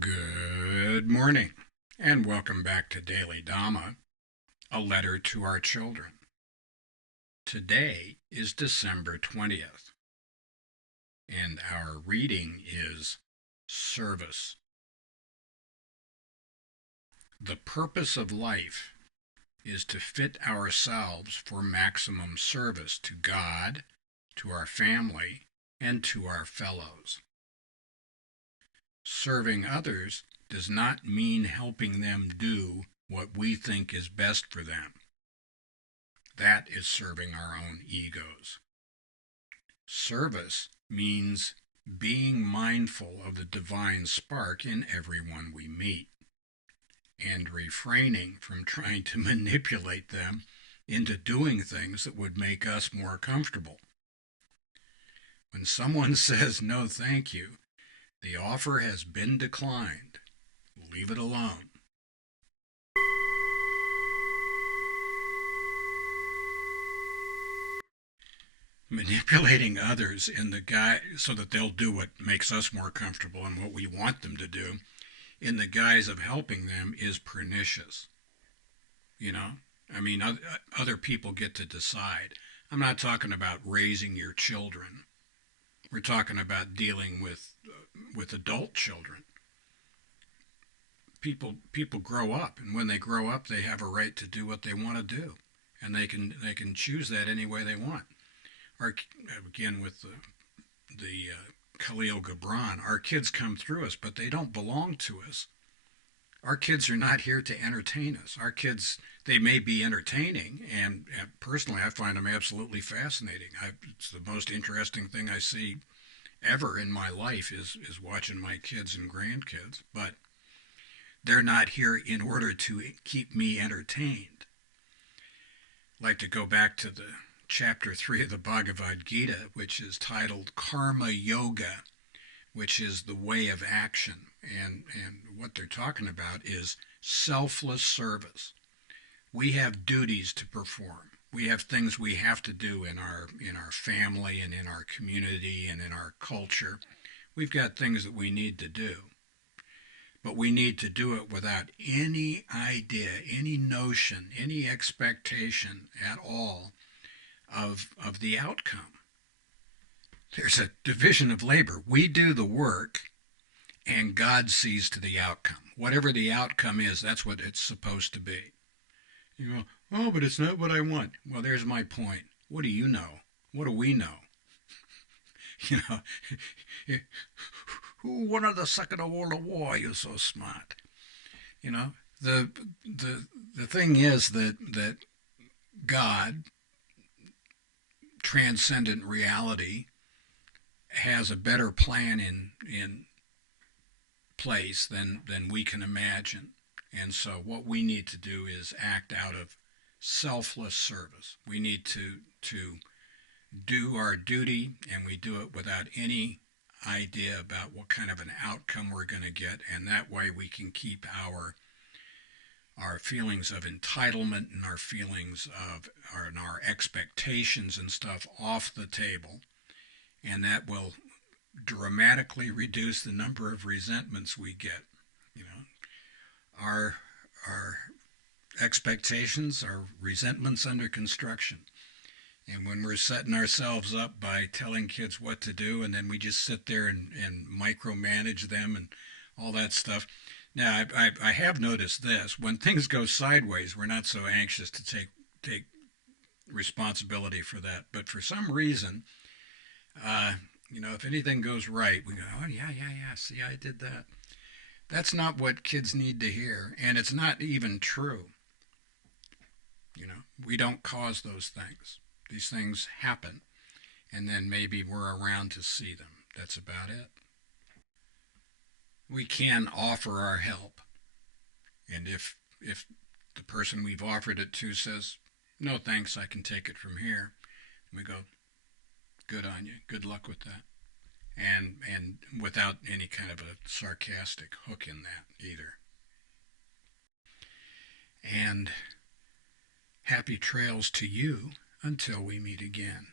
Good morning, and welcome back to Daily Dhamma, a letter to our children. Today is December 20th, and our reading is Service. The purpose of life is to fit ourselves for maximum service to God, to our family, and to our fellows. Serving others does not mean helping them do what we think is best for them. That is serving our own egos. Service means being mindful of the divine spark in everyone we meet and refraining from trying to manipulate them into doing things that would make us more comfortable. When someone says no thank you, the offer has been declined. Leave it alone. Manipulating others in the so that they'll do what makes us more comfortable and what we want them to do in the guise of helping them is pernicious. You know, I mean, other people get to decide. I'm not talking about raising your children. We're talking about dealing with adult children. People grow up, and when they grow up, they have a right to do what they want to do, and they can choose that any way they want. Our, again, with the Khalil Gibran, our kids come through us, but they don't belong to us. Our kids are not here to entertain us. Our kids, they may be entertaining, and personally, I find them absolutely fascinating. It's the most interesting thing I see ever in my life is watching my kids and grandkids. But they're not here in order to keep me entertained. I'd like to go back to the chapter 3 of the Bhagavad Gita, which is titled Karma Yoga, which is the way of action. And what they're talking about is selfless service. We have duties to perform. We have things we have to do in our family and in our community and in our culture. We've got things that we need to do. But we need to do it without any idea, any notion, any expectation at all of the outcome. There's a division of labor. We do the work, and God sees to the outcome. Whatever the outcome is, that's what it's supposed to be. You go, oh, but it's not what I want. Well, there's my point. What do you know? What do we know? You know, who won the Second World War? You're so smart. You know, the thing is that God, transcendent reality, has a better plan in place than we can imagine. And so what we need to do is act out of selfless service. We need to do our duty, and we do it without any idea about what kind of an outcome we're going to get, and that way we can keep our feelings of entitlement and our feelings of our expectations and stuff off the table, and that will dramatically reduce the number of resentments we get. You know, our expectations are resentments under construction. And when we're setting ourselves up by telling kids what to do, and then we just sit there and micromanage them and all that stuff. Now, I have noticed this. When things go sideways, we're not so anxious to take responsibility for that. But for some reason, if anything goes right, we go, oh, yeah, see, I did that. That's not what kids need to hear, and it's not even true. We don't cause those things. These things happen, and then maybe we're around to see them. That's about it. We can offer our help, and if the person we've offered it to says, no thanks, I can take it from here, we go, good on you, good luck with that, and without any kind of a sarcastic hook in that either. And happy trails to you until we meet again.